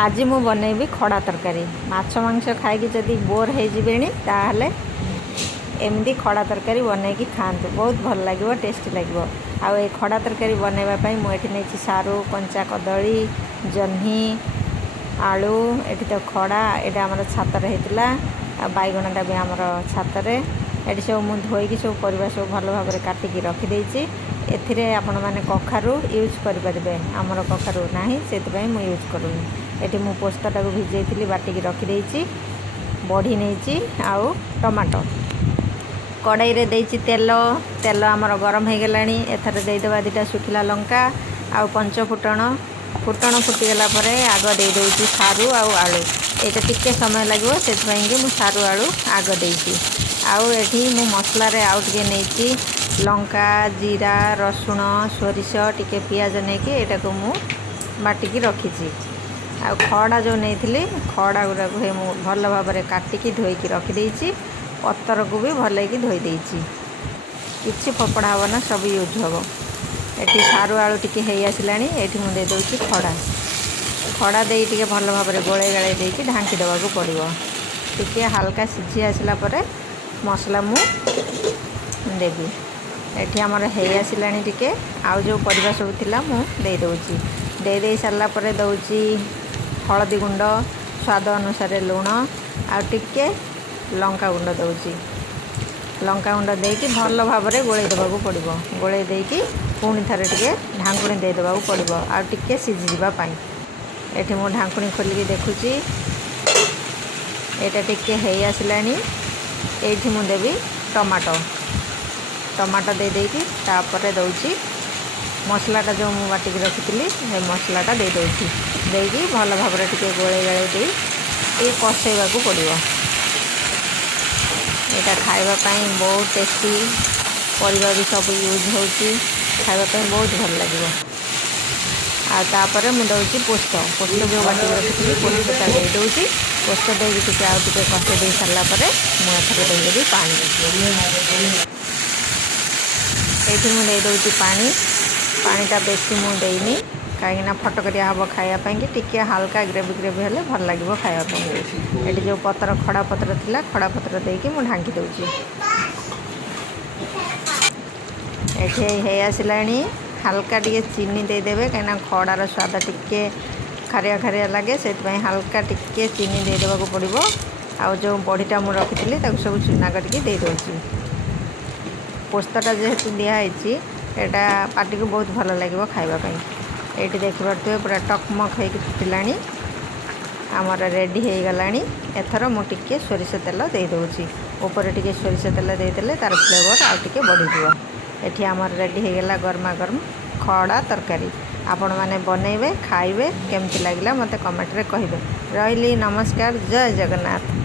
आज मु बनैबी खड़ा तरकारी माछ मांस खाई जदि बोर हो ताहले एमती खड़ा तरकारी बनैकी खातु बहुत भल लगे टेस्टी लगे। आउ ए खड़ा तरकारी बनैवाई मुझे नहीं सारू कंचा कदली जह्नी आलू एटी तो खड़ा यहाँ आम छातर होता बैगणटा भी आमर छातर ये सब मुझे धोईकी सब परिवा सब भल भाव में काटिकी रखिदे। एथिरे आपण माने कखारू यूज करें आमर कखारू ना से यूज करूनी। ये मु पोस्ताटा को भिजई बाटिकी रखिदे बड़ी नहीं आउ टमाटो कड़ाई रे देइछि तेल तेल आमर गरम हो गलानी एथरे देदेबा दुटा सुखिला लंका आउ पंच फुटण फुटण फुटीगला आग दे देउछि सारू आउ आलू ये टिके समय लगे से मु सारू आलू आग देइछि। आउ एठी मु मसला रे आउ टिके नेइछि लंका जीरा रसुण सोरिष टिके पियाज नेकी एटा को मु बाटिकी रखिछि। आ खड़ा जो नहीं खड़ा गुड़ाक मु भल भाव में काटिकी धोईकी रखिदे पत्तर को भी भल की धोई देछि किछि फोपड़ा हे ना सब यूज हम। ये सारू आलू टिके हो आसलानी ये मुझे देदे खड़ा खड़ा दे टिके भल भाव में गोले गाड़े देकी ढांकी देवाक पड़ो टिके हाल्का सीझी आसला परे मसला मु देवी ये आमर हो आसलानी टिके आउ जो परिवा सब थिला मु दे दउची दे सारा पर दउची हलदी गुंड स्वाद अनुसार लुण आ टिके लंका गुंड दउची लंका गुंड देकी भल भाव में गोले देवाक पड़ो गोले देकी पुणी थे टिके ढांकुणी दे देवाक पड़ो आ टिके सीझीवा पाई। एठी मु ढांकुणी खोलिकी देखुची एटा टिके हो आसलानी एठी मु देवी टमाटो टमाटो दे देकी तापर दउची मसलाटा जो मु बाटिकी रखी मसलाटा दे देउची देकी भल भाव में टिके गोले गाड़े दे ये कषेवा पड़ो। यहाँ खाइबा बहुत टेस्टी परिवा भी सब यूज होची खाइबा बहुत भल लगे। आपर मुझे पोस्त पोस्त जो बाटिक रखी पोस्तटा दे दूसरी पोस्त देकी टे आउ टे कषे दे सारापर मुझे देदेवी पानी ये मुझे दे पानी पानीटा बेसी मु देनी कहीं फटकरिया हम खायापाई टिके हाल्का ग्रेवी ग्रेवी हेल्ले भल लगे खायापाई। ये जो पतर खड़ा पतर थिला खड़ा पतर देकी मु ढांकी दूची ये हो आसलानी हाल्का टिके चीनी देदेवे कहीं खड़ार स्वाद टिके खारिया खारिया लगे से हाल्का टिके चीनी दे देवाक पड़ो। आउ जो बड़ीटा मु रखी सब चूना करके दे दूची पोस्ताटा जेहेतु दिखाई एटा पार्टी को बहुत भल लगे खाइबापी। ये देखिपे पूरा टकमक हो फुटिलानी आमर रेडी हो गलानी। एथर मुझे सोरिष तेल दे दूची ऊपर टिके सोरिष तेल देदेले तार फ्लेवर आउ टिके बढ़ीଯିव। ये आमर रेडी हो गला गरमा गरम खड़ा तरकारी आपण मैंने बनइबे खाइबे केमती लगिला मते कमेंट रे कहिबे। रहिली नमस्कार जय जगन्नाथ।